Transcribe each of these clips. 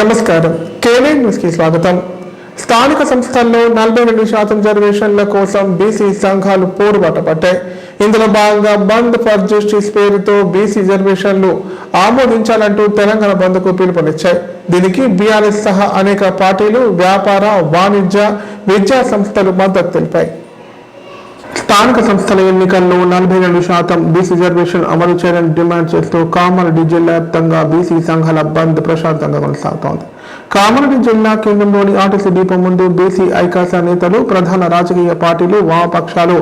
నమస్కారం. KV news కి స్వాగతం. స్థానిక సంస్థల్లో 42% రిజర్వేషన్ల కోసం బీసీ సంఘాలు పోరుబాట పట్టాయి. ఇందులో భాగంగా బంద్ ఫర్ జస్టిస్ పేరుతో బీసీ రిజర్వేషన్లు ఆమోదించాలంటూ తెలంగాణ బంద్కు పిలుపునిచ్చాయి. దీనికి బీఆర్ఎస్ సహా అనేక పార్టీలు, వ్యాపార, వాణిజ్య, విద్యా సంస్థలు మద్దతు తెలిపాయి. స్థానిక సంస్థల ఎన్నికల్లో 42% బీసీ రిజర్వేషన్ అమలు చేయాలని డిమాండ్ చేస్తూ కామారెడ్డి జిల్లా వ్యాప్తంగా బీసీ సంఘాల బంద్ ప్రశాంతంగా కొనసాగుతోంది. కామారెడ్డి జిల్లా కేంద్రంలోని ఆర్టీసీ డిపో ముందు బీసీ ఐకాస నేతలు, ప్రధాన రాజకీయ పార్టీలు, వామపక్షాలు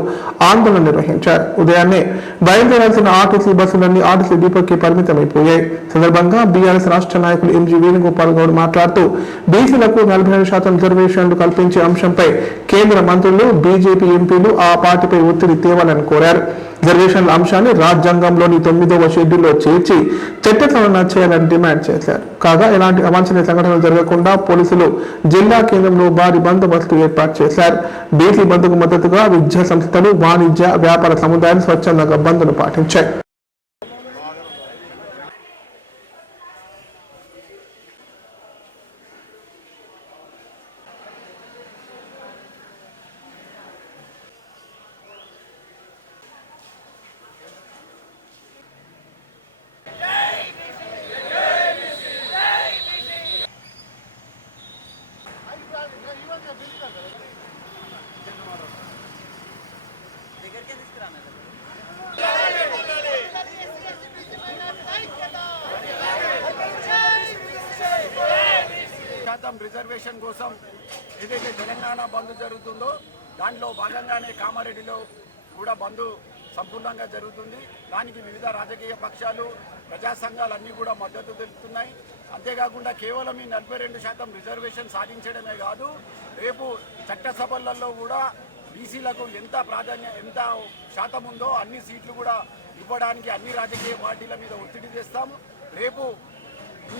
ఆందోళన నిర్వహించారు. ఉదయాన్నే బయలుదేరాల్సిన ఆర్టీసీ బస్సులన్నీ ఆర్టీసీ డిపోకి పరిమితమైపోయాయి. సందర్భంగా బీఆర్ఎస్ రాష్ట్ర నాయకులు ఎంజీ వేణుగోపాల్ గౌడ్ మాట్లాడుతూ బీసీలకు 42% రిజర్వేషన్లు కల్పించే అంశంపై కేంద్ర మంత్రులు, బీజేపీ ఎంపీలు ఆ పార్టీపై ఒత్తిడి తేవాలని కోరారు. రిజర్వేషన్ల అంశాన్ని రాజ్యాంగంలోని 9వ షెడ్యూల్లో చేర్చి చట్టసవరణ చేయాలని డిమాండ్ చేశారు. కాగా ఎలాంటి అవాంఛనీయ సంఘటనలు జరగకుండా పోలీసులు జిల్లా కేంద్రంలో భారీ బందోబస్తు ఏర్పాటు చేశారు. బీసీ బంద్కు మద్దతుగా విద్యా సంస్థలు, వాణిజ్య, వ్యాపార సముదాయాలు స్వచ్ఛందంగా బంద్ను పాటించాయి. రిజర్వేషన్ కోసం ఏదైతే తెలంగాణ బంద్ జరుగుతుందో దాంట్లో భాగంగానే కామారెడ్డిలో కూడా బంద్ సంపూర్ణంగా జరుగుతుంది. దానికి వివిధ రాజకీయ పక్షాలు, ప్రజా సంఘాలు అన్నీ కూడా మద్దతు తెలుపుతున్నాయి. అంతేకాకుండా కేవలం ఈ 42% రిజర్వేషన్ సాధించడమే కాదు, రేపు చట్టసభలలో కూడా బీసీలకు ఎంత శాతం ఉందో అన్ని సీట్లు కూడా ఇవ్వడానికి అన్ని రాజకీయ పార్టీల మీద ఒత్తిడి చేస్తాము. రేపు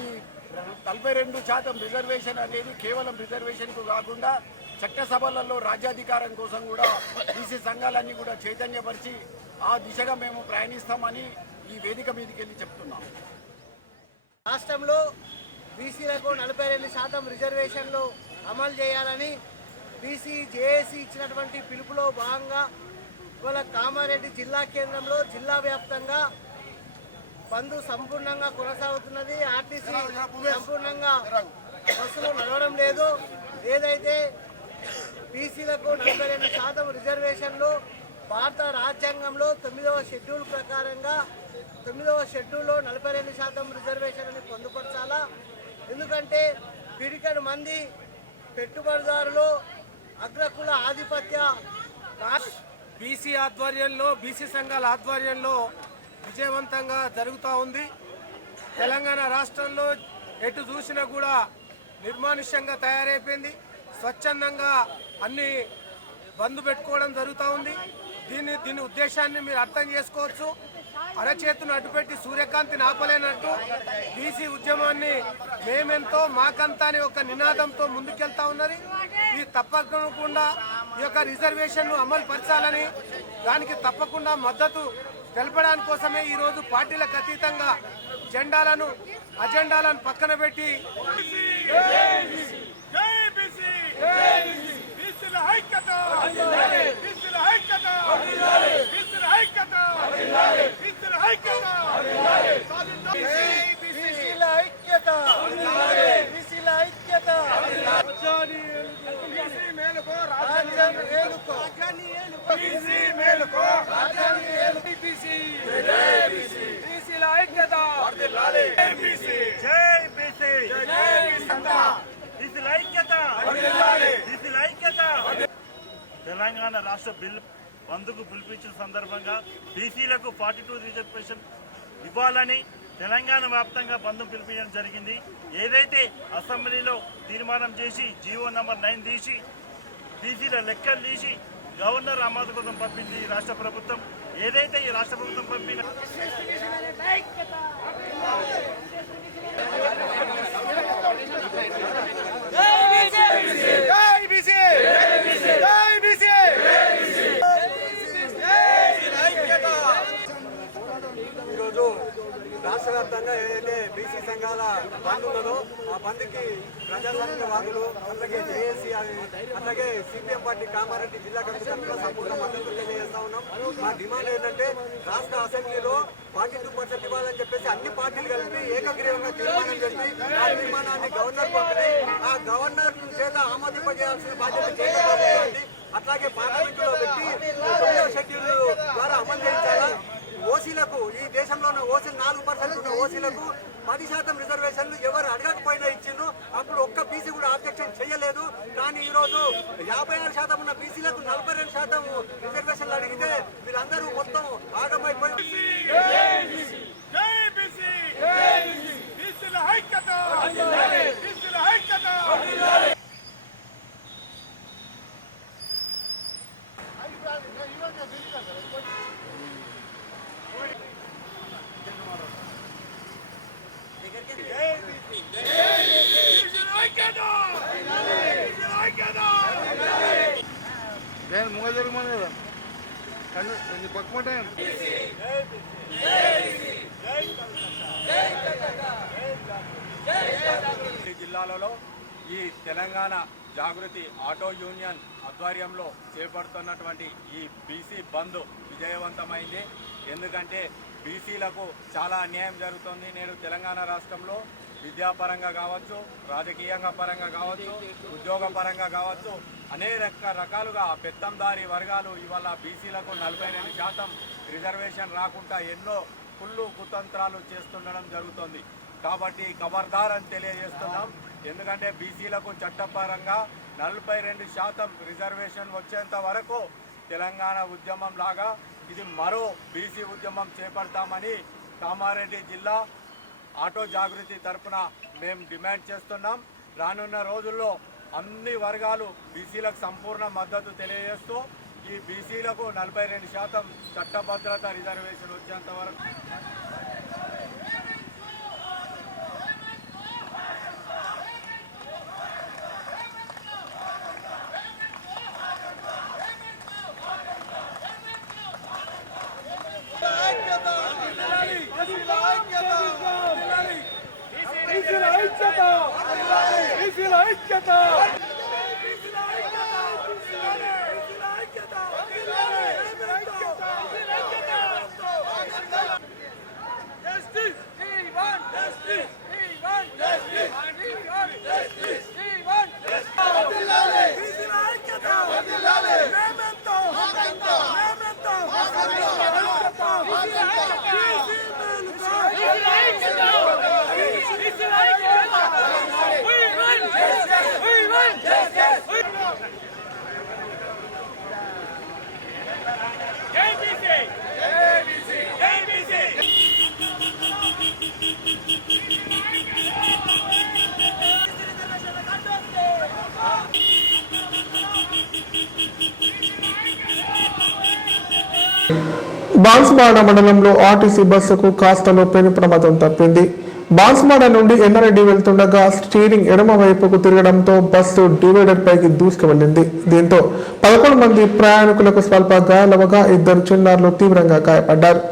ఈ 42% రిజర్వేషన్ అనేది కేవలం రిజర్వేషన్కు కాకుండా చట్టసభలలో రాజ్యాధికారం కోసం కూడా బీసీ సంఘాలన్నీ కూడా చైతన్యపరిచి ఆ దిశగా మేము ప్రయాణిస్తామని ఈ వేదిక మీదకి వెళ్ళి చెప్తున్నాం. రాష్ట్రంలో బీసీలకు 42% రిజర్వేషన్లు అమలు చేయాలని బీసీ జేఏసీ ఇచ్చినటువంటి పిలుపులో భాగంగా ఇవాళ కామారెడ్డి జిల్లా కేంద్రంలో జిల్లా వ్యాప్తంగా బంద్ సంపూర్ణంగా కొనసాగుతున్నది. ఆర్టీసీ సంపూర్ణంగా బస్సులు నడవడం లేదు. ఏదైతే బీసీలకు 42% రిజర్వేషన్లు భారత రాజ్యాంగంలో 9వ షెడ్యూల్ ప్రకారంగా 9వ షెడ్యూల్లో 42% రిజర్వేషన్ అని పొందుపరచాలా. ఎందుకంటే పిడికెడు మంది పెట్టుబడిదారులు, అగ్రకుల ఆధిపత్య బీసీ ఆధ్వర్యంలో, బీసీ సంఘాల ఆధ్వర్యంలో విజయవంతంగా జరుగుతూ ఉంది. తెలంగాణ రాష్ట్రంలో ఎటు చూసినా కూడా నిర్మానుష్యంగా తయారైపోయింది. స్వచ్ఛందంగా అన్ని బంద్ పెట్టుకోవడం జరుగుతూ ఉంది. దీని ఉద్దేశాన్ని మీరు అర్థం చేసుకోవచ్చు. అరచేతును అడ్డుపెట్టి సూర్యకాంతిని ఆపలేనట్టు బీసీ ఉద్యమాన్ని మేమెంతో మాకంతా అనే ఒక నినాదంతో ముందుకెళ్తా ఉన్నది. ఇది తప్పకుండా ఈ యొక్క రిజర్వేషన్ను అమలు పరచాలని, దానికి తప్పకుండా మద్దతు తెలపడానికి కోసమే ఈరోజు పార్టీలకు అతీతంగా అజెండాలను పక్కన పెట్టి తెలంగాణ రాష్ట్ర బిల్ బంద్కు పిలిపించిన సందర్భంగా బీసీలకు 42 రిజర్వేషన్ ఇవ్వాలని తెలంగాణ వ్యాప్తంగా బంద్ను పిలిపించడం జరిగింది. ఏదైతే అసెంబ్లీలో తీర్మానం చేసి జీవో నంబర్ 9 తీసి బీసీల లెక్కలు తీసి గవర్నర్ ఆమోదం కోసం పంపింది రాష్ట్ర ప్రభుత్వం. ఏదైతే ఈ రాష్ట్ర ప్రభుత్వం పంపిన రాష్ట్ర వ్యాప్తంగా ఏదైతే బీసీ సంఘాల బంద్ ఉన్నదో ఆ బంద్కి ప్రజాస్వామ్యవాదులు అలాగే జేఏసీ అలాగే సిపిఎం పార్టీ కామారెడ్డి జిల్లా కమిటీ తరఫున సంపూర్ణ మద్దతు తెలియజేస్తా ఉన్నాం. మా డిమాండ్ ఏంటంటే రాష్ట్ర అసెంబ్లీలో 42% ఇవ్వాలని చెప్పేసి అన్ని పార్టీలు కలిపి ఏకగ్రీవంగా తీర్మానం చేసి ఆ తీర్మానాన్ని గవర్నర్ పంపిణీ ఆ గవర్నర్ చేత ఆమోదింపజేయాల్సిన బాధ్యత చేయాలి. అట్లాగే పార్లమెంటులో పెట్టి 9వ షెడ్యూల్ ద్వారా అమలు చేయించాలా. ఓసీలకు ఈ దేశంలో ఉన్న ఓసీలు 4% ఉన్న ఓసీలకు 10% రిజర్వేషన్లు ఎవరు అడగకపోయినా ఇచ్చిండ్రు. అప్పుడు ఒక్క బీసీ కూడా ఆబ్జెక్షన్ చేయలేదు. కానీ ఈ రోజు 56% ఉన్న బీసీలకు 42% రిజర్వేషన్లు అడిగితే వీళ్ళందరూ మొత్తం ఆగమైపోయి జిల్లాలలో ఈ తెలంగాణ జాగృతి ఆటో యూనియన్ ఆధ్వర్యంలో చేపడుతున్నటువంటి ఈ బీసీ బంద్ విజయవంతమైంది. ఎందుకంటే బీసీలకు చాలా అన్యాయం జరుగుతుంది. నేడు తెలంగాణ రాష్ట్రంలో విద్యాపరంగా కావచ్చు, రాజకీయంగా పరంగా కావచ్చు, ఉద్యోగ పరంగా కావచ్చు, అనేక రకాలుగా పెత్తందారీ వర్గాలు ఇవాళ బీసీలకు 42% రిజర్వేషన్ రాకుండా ఎన్నో కుళ్ళు కుతంత్రాలు చేస్తుండడం జరుగుతుంది. కాబట్టి ఖబర్దార్ అని తెలియజేస్తున్నాం. ఎందుకంటే బీసీలకు చట్టపరంగా 42% రిజర్వేషన్ వచ్చేంత వరకు తెలంగాణ ఉద్యమం లాగా ఇది మరో బీసీ ఉద్యమం చేపడతామని కామారెడ్డి జిల్లా ఆటో జాగృతి తరఫున మేము డిమాండ్ చేస్తున్నాం. రానున్న రోజుల్లో అన్ని వర్గాలు బీసీలకు సంపూర్ణ మద్దతు తెలియజేస్తూ ఈ బీసీలకు 42% చట్టభద్రత రిజర్వేషన్ వచ్చేంత వరకు బాన్స్వాడ మండలంలో ఆర్టీసీ బస్సుకు కాస్తలో పెను ప్రమాదం తప్పింది. బాన్స్వాడ నుండి ఎన్నారెడ్డి వెళ్తుండగా స్టీరింగ్ ఎడమ వైపుకు తిరగడంతో బస్సు డివైడర్ పైకి దూసుకు వెళ్లింది. దీంతో 11 మంది ప్రయాణికులకు స్వల్ప గాయాలవగా 2 చిన్నారులు తీవ్రంగా గాయపడ్డారు.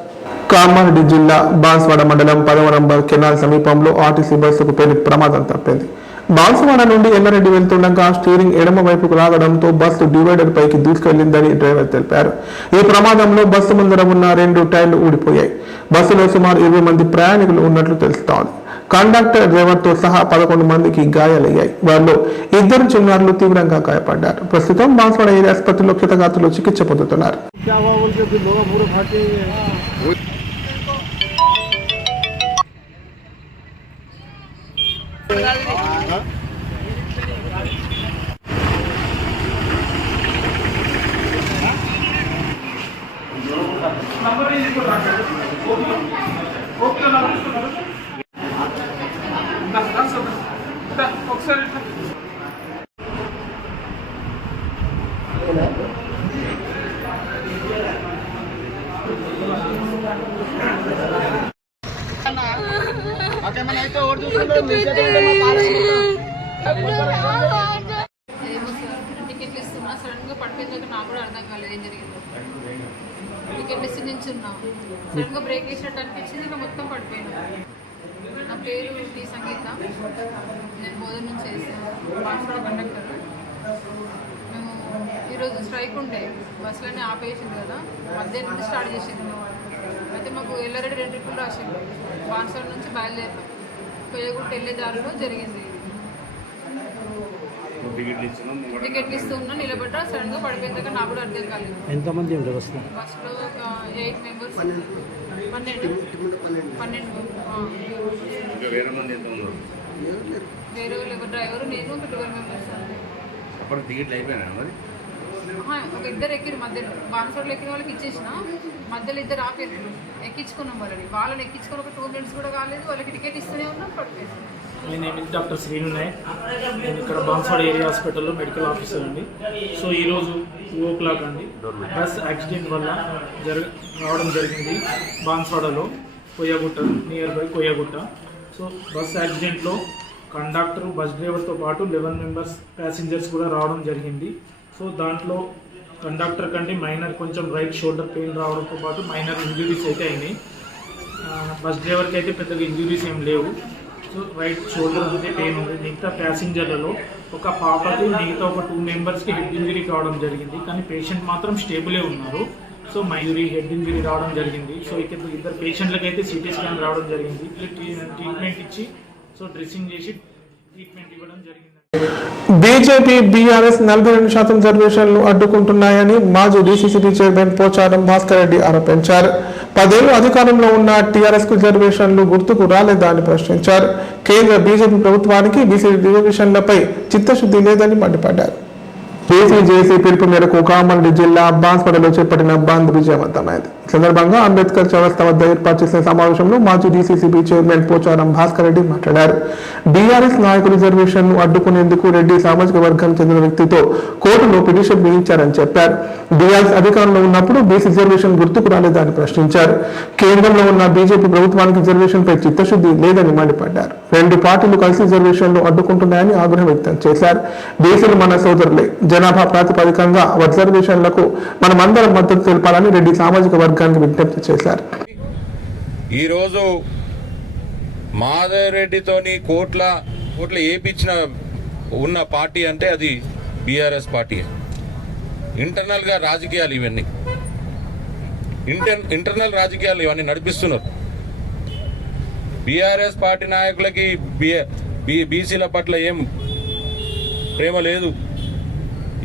కామారెడ్డి జిల్లా బాన్స్వాడ మండలం 10వ నంబర్ కెనాల్ సమీపంలో ఆర్టీసీ బస్సుకు పెను ప్రమాదం తప్పింది. బాన్స్వాడ నుండి ఎన్నారెడ్డి వెళ్తుండగా స్టీరింగ్ ఎడమ వైపుకు రావడంతో బస్సు డివైడర్ పైకి దూసుకెళ్లిందని డ్రైవర్ తెలిపారు. ఈ ప్రమాదంలో బస్సు ముందర ఉన్న 2 టైర్లు ఊడిపోయాయి. బస్సులో సుమారు 20 మంది ప్రయాణికులు ఉన్నట్లు తెలుస్తోంది. కండక్టర్, డ్రైవర్తో సహా 11 మందికి గాయాలయ్యాయి. వారిలో 2 చిన్నారులు తీవ్రంగా గాయపడ్డారు. ప్రస్తుతం బాన్స్వాడ ఏరియా ఆసుపత్రిలో క్షతగాతులు చికిత్స పొందుతున్నారు. టికెట్లు ఇస్తున్నా సడన్ గా పడిపోయిందాక నాకు కూడా అర్థం కాలేదు ఏం జరిగిందో. టికెట్లు ఇచ్చి నించున్నా, సడన్ గా బ్రేక్ వేసినట్టు అనిపించింది, మొత్తం పడిపోయినా. పేరు టి సంగీత. నేను బోధన నుంచి చేస్తాను, బాన్స్వాడ కండక్టర్. మేము ఈరోజు స్ట్రైక్ ఉండే బస్సులన్నీ ఆపేసింది కదా, మధ్యాహ్నం నుండి స్టార్ట్ చేసింది. అయితే మాకు ఎల్లారెడ్డి 2 ట్రిప్పులు రాసింది. బాన్స్వాడ నుంచి బయలుదేరాం, కొయ్యగుట్ట వెళ్ళే దారిలో జరిగింది. టికెట్లు ఇస్తున్నా నిలబడ్డా, సడన్గా పడిపోయిందాక నాకు కూడా అర్థం కాలేదు. ఎంతమంది ఉంటారు బస్సులో? బస్సులో ఒక 8 మెంబర్స్, 12. వేరే వాళ్ళు ఒక డ్రైవరు, నేను ఒక 12 మెంబర్స్. అప్పుడు టికెట్లు అయిపోయినా మరి? ఒక 2 ఎక్కిరు మధ్యలో. బాన్స్వాడలో ఎక్కిన వాళ్ళకి ఇచ్చేసిన, మధ్యలో 2 ఆపేరు, ఎక్కించుకున్నాం. వాళ్ళని ఎక్కించుకొని ఒక 2 మినిట్స్ కూడా కాలేదు, వాళ్ళకి టికెట్ ఇస్తూనే ఉన్నాం, పడిపోయింది. My name is doctor Srinu Nayak. నేను ఇక్కడ బాన్స్వాడ ఏరియా హాస్పిటల్లో మెడికల్ ఆఫీసర్ అండి. సో ఈరోజు 2 o'clock అండి బస్ యాక్సిడెంట్ వల్ల రావడం జరిగింది బాన్స్వాడలో, Koyyagutta, nearby Koyyagutta. So bus యాక్సిడెంట్లో కండక్టర్, బస్ డ్రైవర్తో పాటు 11 మెంబర్స్ ప్యాసింజర్స్ కూడా రావడం జరిగింది. సో దాంట్లో కండక్టర్ కంటే మైనర్ కొంచెం రైట్ షోల్డర్ పెయిన్ రావడంతో పాటు మైనర్ ఇంజురీస్ అయితే అయినాయి. బస్ డ్రైవర్కి అయితే పెద్దగా ఇంజురీస్ ఏం లేవు. సో రైట్ షోల్డర్ అంతే పెయిన్ ఉంది. మిగతా ప్యాసింజర్లలో ఒక పాపకి, మిగతా ఒక 2 మెంబర్స్కి హెడ్ ఇంజరీ కావడం జరిగింది. కానీ పేషెంట్ మాత్రం స్టేబులే ఉన్నారు. సో మైజరీ హెడ్ ఇంజరీ రావడం జరిగింది. సో ఇక్కడ 2 పేషెంట్లకి అయితే సిటీ స్కాన్ రావడం జరిగింది. ట్రీట్మెంట్ ఇచ్చి, సో డ్రెస్సింగ్ చేసి ట్రీట్మెంట్ ఇవ్వడం జరిగింది. బీజేపీ బీఆర్ఎస్ 42% రిజర్వేషన్లు అడ్డుకుంటున్నాయని మాజీ డీసీసీబీ చైర్మన్ పోచారం భాస్కర్ రెడ్డి ఆరోపించారు. 10 ఏళ్లు అధికారంలో ఉన్న టీఆర్ఎస్ కు రిజర్వేషన్లు గుర్తుకు రాలేదా అని ప్రశ్నించారు. కేంద్ర బీజేపీ ప్రభుత్వానికి బీసీ రిజర్వేషన్లపై చిత్తశుద్ధి లేదని మండిపడ్డారు. బీసీ జేఏసీ పిలుపు మేరకు కామారెడ్డి జిల్లా బాన్స్వాడలో చేపట్టిన బంద్ విజయవంతమైంది. ఈ సందర్భంగా అంబేద్కర్ చౌరస్తా వద్ద ఏర్పాటు చేసిన సమావేశంలో మాజీ డీసీసీబీ చైర్మన్ పోచారం భాస్కర్ రెడ్డి మాట్లాడారు. బీఆర్ఎస్ నాయకుల రిజర్వేషన్ను అడ్డుకునేందుకు రెడ్డి సామాజిక వర్గానికి చెందిన వ్యక్తితో కోర్టులో పిటిషన్ వేయించారని చెప్పారు. బీఆర్ఎస్ అధికారంలో ఉన్నప్పుడు బీసీ రిజర్వేషన్ గుర్తుకు రాలేదని ప్రశ్నించారు. కేంద్రంలో ఉన్న బీజేపీ ప్రభుత్వానికి రిజర్వేషన్ పై చిత్తశుద్ధి లేదని మండిపడ్డారు. 2 పార్టీలు కలిసి రిజర్వేషన్లు అడ్డుకుంటున్నాయని ఆగ్రహం వ్యక్తం చేశారు. బీసీలు మన సోదరులే, జనాభా ప్రాతిపదికంగా రిజర్వేషన్లకు మనమందరం మద్దతు తెలపాలని రెడ్డి సామాజిక వర్గానికి విజ్ఞప్తి చేశారు. ఈరోజు మాధవరెడ్డితోని కోట్ల ఏపించిన ఉన్న పార్టీ అంటే అది బీఆర్ఎస్ పార్టీ. ఇంటర్నల్ గా రాజకీయాలు ఇవన్నీ, ఇంటర్నల్ రాజకీయాలు ఇవన్నీ నడిపిస్తున్నారు. బీఆర్ఎస్ పార్టీ నాయకులకి బీసీల పట్ల ఏం ప్రేమ లేదు,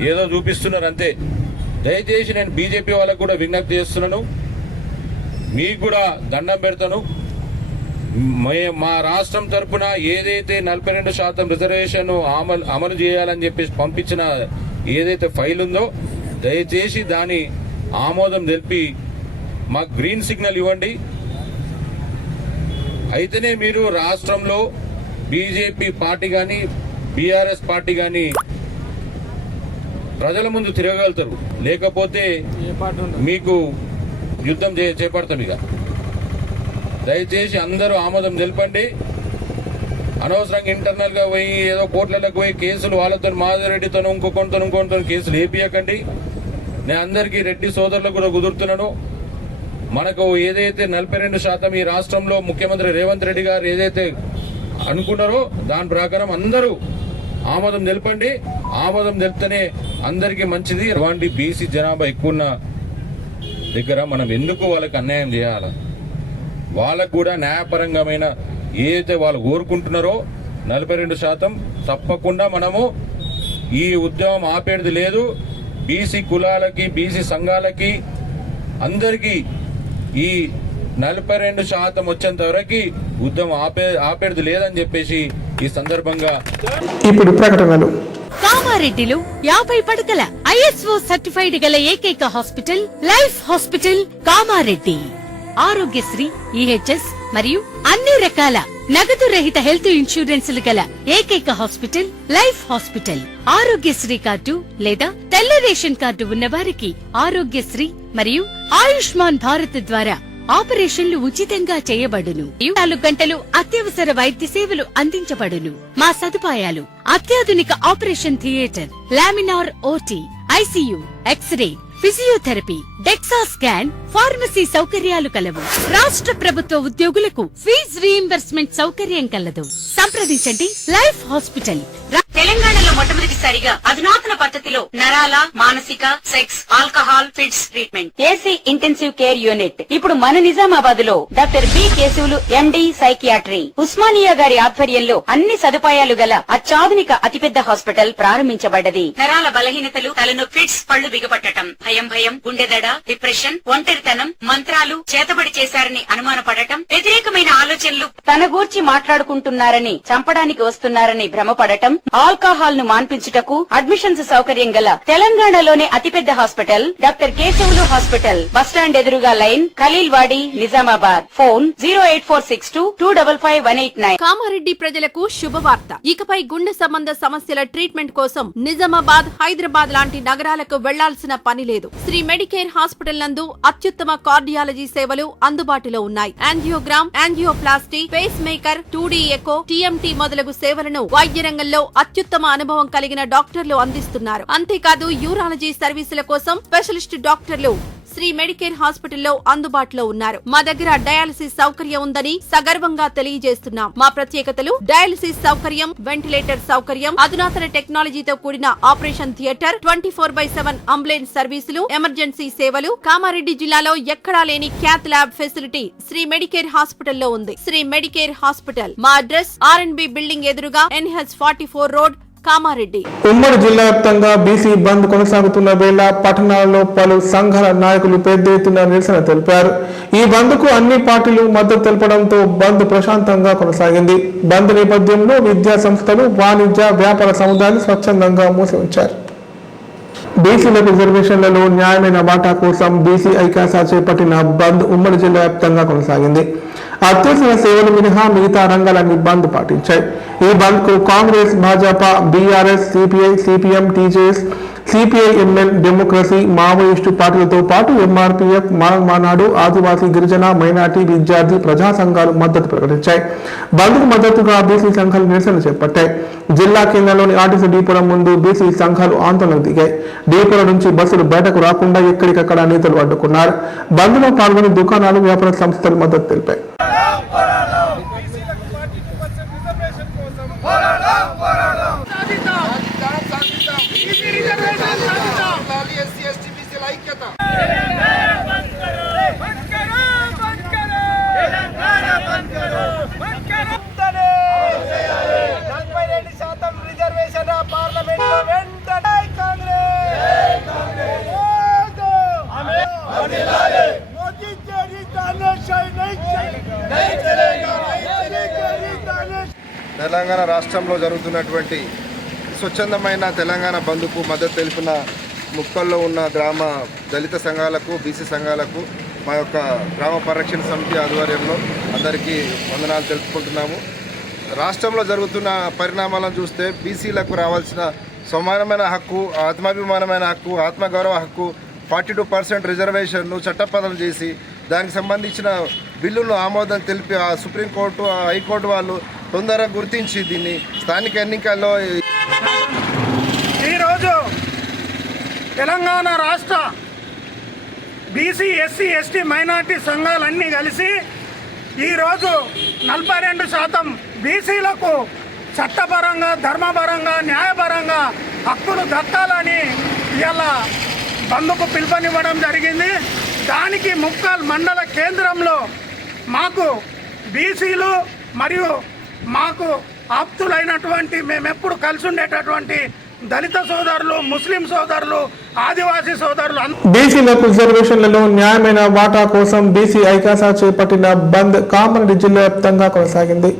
ఏదో చూపిస్తున్నారు అంతే. దయచేసి నేను బీజేపీ వాళ్ళకు కూడా విజ్ఞప్తి చేస్తున్నాను, మీకు కూడా దండం పెడతాను. మా రాష్ట్రం తరఫున ఏదైతే 42% రిజర్వేషన్ అమలు చేయాలని చెప్పేసి పంపించిన ఏదైతే ఫైల్ ఉందో దయచేసి దాని ఆమోదం తెలిపి మాకు గ్రీన్ సిగ్నల్ ఇవ్వండి. అయితేనే మీరు రాష్ట్రంలో బీజేపీ పార్టీ కానీ బీఆర్ఎస్ పార్టీ కానీ ప్రజల ముందు తిరగలుగుతారు. లేకపోతే మీకు యుద్ధం చేపడతాం. ఇక దయచేసి అందరూ ఆమోదం తెలపండి. అనవసరంగా ఇంటర్నల్ గా పోయి ఏదో కోట్లకు పోయి కేసులు వాళ్ళతో మాధవరెడ్డితో ఇంకొకరితో కేసులు వేపియకండి. నేను అందరికీ రెడ్డి సోదరులకు కూడా కుదురుతున్నాను. మనకు ఏదైతే 42% ఈ రాష్ట్రంలో ముఖ్యమంత్రి రేవంత్ రెడ్డి గారు ఏదైతే అనుకున్నారో దాని ప్రకారం అందరూ ఆమోదం తెలపండి. ఆమోదం తెలిపితేనే అందరికీ మంచిది. అలాంటి బీసీ జనాభా ఎక్కువ ఉన్న దగ్గర మనం ఎందుకు వాళ్ళకి అన్యాయం చేయాలి? వాళ్ళకు కూడా న్యాయపరంగమైన ఏదైతే వాళ్ళు కోరుకుంటున్నారో 42% తప్పకుండా మనము ఈ ఉద్యమం ఆపేది లేదు. బీసీ కులాలకి, బీసీ సంఘాలకి అందరికీ ఈ 42% వచ్చేంత వరకు ఉద్యమం ఆపేది లేదని చెప్పేసి ఈ సందర్భంగా ఇప్పుడు ప్రకటనలు. కామారెడ్డిలో 50 పడకల ISO సర్టిఫైడ్ గల ఏకైక hospital life hospital Kamareddy. Aarogyasri, EHS మరియు అన్ని రకాల నగదు రహిత హెల్త్ ఇన్సూరెన్స్లు గల ఏకైక hospital life hospital. Aarogyasri card లేదా తెల్ల రేషన్ కార్డు ఉన్న వారికి ఆరోగ్యశ్రీ మరియు ఆయుష్మాన్ భారత్ ద్వారా ఆపరేషన్లు ఉచితంగా చేయబడును. 24 గంటలు అత్యవసర వైద్య సేవలు అందించబడును. మా సదుపాయాలు: అత్యాధునిక operation theatre, laminar OT, ICU, x-ray, physiotherapy, dexa scan, pharmacy సౌకర్యాలు కలవు. రాష్ట్ర ప్రభుత్వ ఉద్యోగులకు ఫీజు రీయింబర్స్మెంట్ సౌకర్యం కలదు. సంప్రదించండి లైఫ్ హాస్పిటల్. తెలంగాణలో మొట్టమొదటిసారిగా అధునాతన పద్ధతిలో నరాల, మానసిక, sex, alcohol, fits treatment, AC intensive care unit ఇప్పుడు మన నిజామాబాద్ లో doctor B Keshavulu MD psychiatry, Osmania గారి ఆధ్వర్యంలో అన్ని సదుపాయాలు గల అత్యాధునిక అతిపెద్ద హాస్పిటల్ ప్రారంభించబడ్డది. నరాల బలహీనతలు, తలనొప్పి, ఫిట్స్, పళ్లు బిగపట్టడం, భయం, గుండెదడ, డిప్రెషన్, ఒంటరితనం, మంత్రాలు చేతబడి చేశారని అనుమానపడటం, వ్యతిరేకమైన ఆలోచనలు, తన గూర్చి మాట్లాడుకుంటున్నారని, చంపడానికి వస్తున్నారని భ్రమపడటం, ఆల్కహాల్ ను మాన్పించుటకు అడ్మిషన్స్ సౌకర్యం గల తెలంగాణలోనే అతిపెద్ద hospital doctor Keshavulu hospital, bus stand ఎదురుగా లైన్, ఖలీల్ వాడి, నిజామాబాద్. ఫోన్ 08462255189. కామారెడ్డి ప్రజలకు శుభవార్త. ఇకపై గుండె సంబంధ సమస్యల ట్రీట్మెంట్ కోసం నిజామాబాద్, హైదరాబాద్ లాంటి నగరాలకు వెళ్లాల్సిన పని లేదు. శ్రీ మెడికేర్ హాస్పిటల్ నందు అత్యుత్తమ కార్డియాలజీ సేవలు అందుబాటులో ఉన్నాయి. Angiogram, angioplasty, pacemaker, 2D echo, TMT మొదలగు సేవలను వైద్య రంగంలో అత్యుత్తమ అనుభవం కలిగిన డాక్టర్లు అందిస్తున్నారు. అంతేకాదు యూరాలజీ సర్వీసుల కోసం స్పెషలిస్ట్ డాక్టర్లు శ్రీ మెడికేర్ హాస్పిటల్లో అందుబాటులో ఉన్నారు. మా దగ్గర డయాలసిస్ సౌకర్యం ఉందని సగర్వంగా తెలియజేస్తున్నాం. మా ప్రత్యేకతలు: డయాలసిస్ సౌకర్యం, వెంటిలేటర్ సౌకర్యం, అధునాతన టెక్నాలజీతో కూడిన ఆపరేషన్ థియేటర్, 24/7 అంబులెన్స్ సర్వీసులు, ఎమర్జెన్సీ సేవలు. కామారెడ్డి జిల్లాలో ఎక్కడా లేని cath lab facility Shri Medicare హాస్పిటల్లో ఉంది. Shri Medicare hospital. మా అడ్రస్ R&B బిల్డింగ్ ఎదురుగా NH44 రోడ్, కామారెడ్డి. ఉమ్మడి జిల్లా వ్యాప్తంగా బీసీ బంద్ కొనసాగుతున్న వేళ పట్టణాల్లో పలు సంఘాల నాయకులు పెద్ద ఎత్తున నిరసన తెలిపారు. ఈ బంద్ కు అన్ని పార్టీలు మద్దతు తెలపడంతో బంద్ ప్రశాంతంగా కొనసాగింది. బంద్ నేపథ్యంలో విద్యా సంస్థలు, వాణిజ్య, వ్యాపార సముదాయాలు స్వచ్ఛందంగా మూసి ఉంచారు. బీసీలకు రిజర్వేషన్లలో న్యాయమైన వాటా కోసం బీసీ ఐకాస చేపట్టిన బంద్ ఉమ్మడి జిల్లా వ్యాప్తంగా కొనసాగింది. అత్యవసర సేవలు మినహా మిగతా రంగాలన్నీ బంద్ పాటించాయి. ఈ బంద్ కు Congress, Bhajapa, BRS, CPI, CPM, TJS, CPI-ML, democracy, Maoist పార్టీలతో పాటు ఎంఆర్పీఎఫ్, మానాడు, ఆదివాసీ, గిరిజన, మైనార్టీ, విద్యార్థి, ప్రజా సంఘాలు మద్దతు ప్రకటించాయి. బంద్ కు మద్దతుగా బీసీ సంఘాలు నిరసన చేపట్టాయి. జిల్లా కేంద్రంలోని ఆర్టీసీ డిపోల ముందు బీసీ సంఘాలు ఆందోళనకు దిగాయి. డిపోల నుంచి బస్సులు బయటకు రాకుండా ఎక్కడికక్కడ నేతలు అడ్డుకున్నారు. బంద్ లో పాల్గొని దుకాణాలు, వ్యాపార సంస్థలు మద్దతు తెలిపాయి. తెలంగాణ రాష్ట్రంలో జరుగుతున్నటువంటి స్వచ్ఛందమైన తెలంగాణ బంద్కు మద్దతు తెలిపిన ముక్కల్లో ఉన్న గ్రామ దళిత సంఘాలకు, బీసీ సంఘాలకు మా యొక్క గ్రామ పరిరక్షణ సమితి ఆధ్వర్యంలో అందరికీ వందనాలు తెలుపుకుంటున్నాము. రాష్ట్రంలో జరుగుతున్న పరిణామాలను చూస్తే బీసీలకు రావాల్సిన సమానమైన హక్కు, ఆత్మాభిమానమైన హక్కు, ఆత్మగౌరవ హక్కు, 42% రిజర్వేషన్ను చట్టబద్ధం చేసి దానికి సంబంధించిన బిల్లును ఆమోదం తెలిపి ఆ సుప్రీంకోర్టు, హైకోర్టు వాళ్ళు తొందరగా గుర్తించి దీన్ని స్థానిక ఎన్నికల్లో ఈరోజు తెలంగాణ రాష్ట్ర బీసీ, ఎస్సీ, ఎస్టీ, మైనార్టీ సంఘాలన్నీ కలిసి ఈరోజు 42% బీసీలకు చట్టపరంగా, ధర్మపరంగా, న్యాయపరంగా హక్కులు దక్కాలని ఇలా బంద్కు పిలుపునివ్వడం జరిగింది. దానికి ముక్కల్ మండల కేంద్రంలో మాకు బీసీలు మరియు మాకు ఆప్తులైనటువంటి, మేమెప్పుడు కలిసి ఉండేటటువంటి దళిత సోదరులు, ముస్లిం సోదరులు, ఆదివాసీ సోదరులు, బీసీలకు రిజర్వేషన్లలో న్యాయమైన వాటా కోసం బీసీ ఐకాస చేపట్టిన బంద్ కామారెడ్డి జిల్లా వ్యాప్తంగా కొనసాగింది.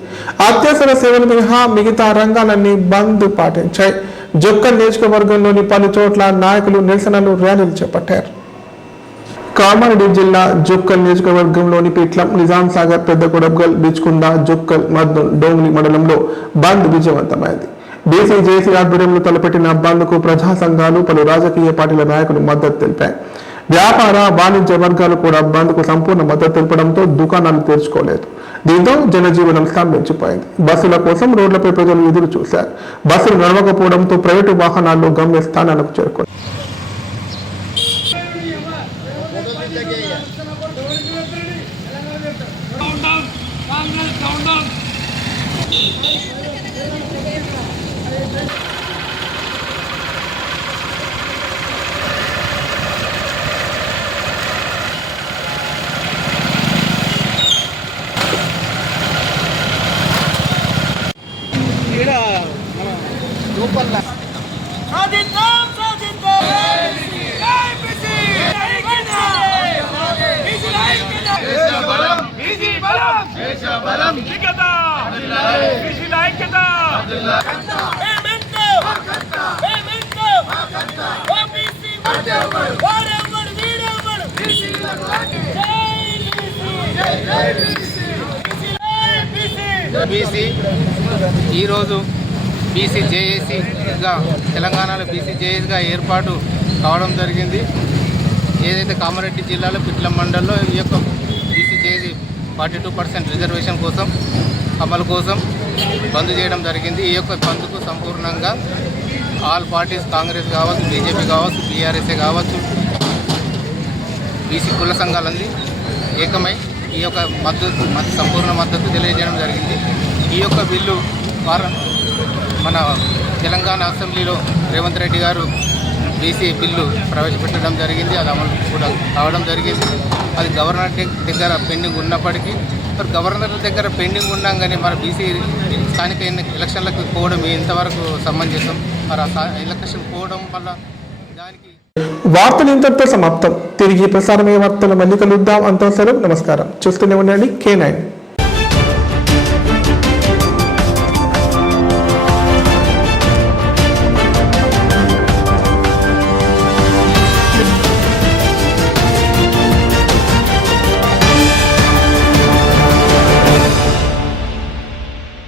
అత్యవసర సేవలు మినహా మిగతా రంగాలన్నీ బంద్ పాటించాయి. జొక్కల్ నియోజకవర్గంలోని పలు చోట్ల నాయకులు నిరసనలు, ర్యాలీలు చేపట్టారు. కామారెడ్డి జిల్లా జొక్కల్ నియోజకవర్గంలోని పిట్లం, నిజాం సాగర్, పెద్ద కొడబ్గల్, బిచ్కుంద, జొక్కల్, మద్దూన్, డోంగ్లి మండలంలో బంద్ విజయవంతమైంది. బీసీ జేసీ ఆధ్వర్యంలో తలపెట్టిన బంద్కు ప్రజా సంఘాలు, పలు రాజకీయ పార్టీల నాయకులు మద్దతు తెలిపాయి. వ్యాపార, వాణిజ్య వర్గాలు కూడా బంద్కు సంపూర్ణ మద్దతు తెలపడంతో దుకాణాలు తెరుచుకోలేదు. దీంతో జనజీవనం స్తంభించిపోయింది. బస్సుల కోసం రోడ్లపై ప్రజలు ఎదురు చూశారు. బస్సులు నడవకపోవడంతో ప్రైవేటు వాహనాల్లో గమ్యస్థానాలకు చేరుకున్నారు. బీసీ ఈరోజు బీసీ జేఏసీగా తెలంగాణలో బీసీ జేఏసీగా ఏర్పాటు కావడం జరిగింది. ఏదైతే కామారెడ్డి జిల్లాలో పిట్ల మండలంలో ఈ యొక్క బీసీ జేఏసీ 42% రిజర్వేషన్ కోసం అమలు కోసం బంద్ చేయడం జరిగింది. ఈ యొక్క బంద్కు సంపూర్ణంగా ఆల్ పార్టీస్ కాంగ్రెస్ కావచ్చు, బీజేపీ కావచ్చు, బీఆర్ఎస్ఏ కావచ్చు, బీసీ కుల సంఘాలన్నీ ఏకమై ఈ యొక్క సంపూర్ణ మద్దతు తెలియజేయడం జరిగింది. ఈ యొక్క బిల్లు మన తెలంగాణ అసెంబ్లీలో రేవంత్ రెడ్డి గారు బీసీ బిల్లు ప్రవేశపెట్టడం జరిగింది. అది అమలు కూడా కావడం జరిగింది. అది గవర్నర్ దగ్గర పెండింగ్ ఉన్నప్పటికీ మరి గవర్నర్ దగ్గర పెండింగ్ ఉన్నాం కానీ మన బీసీ స్థానిక ఎలక్షన్లకు పోవడం ఎంతవరకు సమంజసం? మరి ఆ ఎలక్షన్ పోవడం వల్ల దానికి వార్తలు ఇంతటితో సమాప్తం. తిరిగి ప్రసారమయ్యే వార్తలు మళ్ళీ కలుద్దాం. అంతవరకు నమస్కారం. చూస్తూనే ఉండండి K9.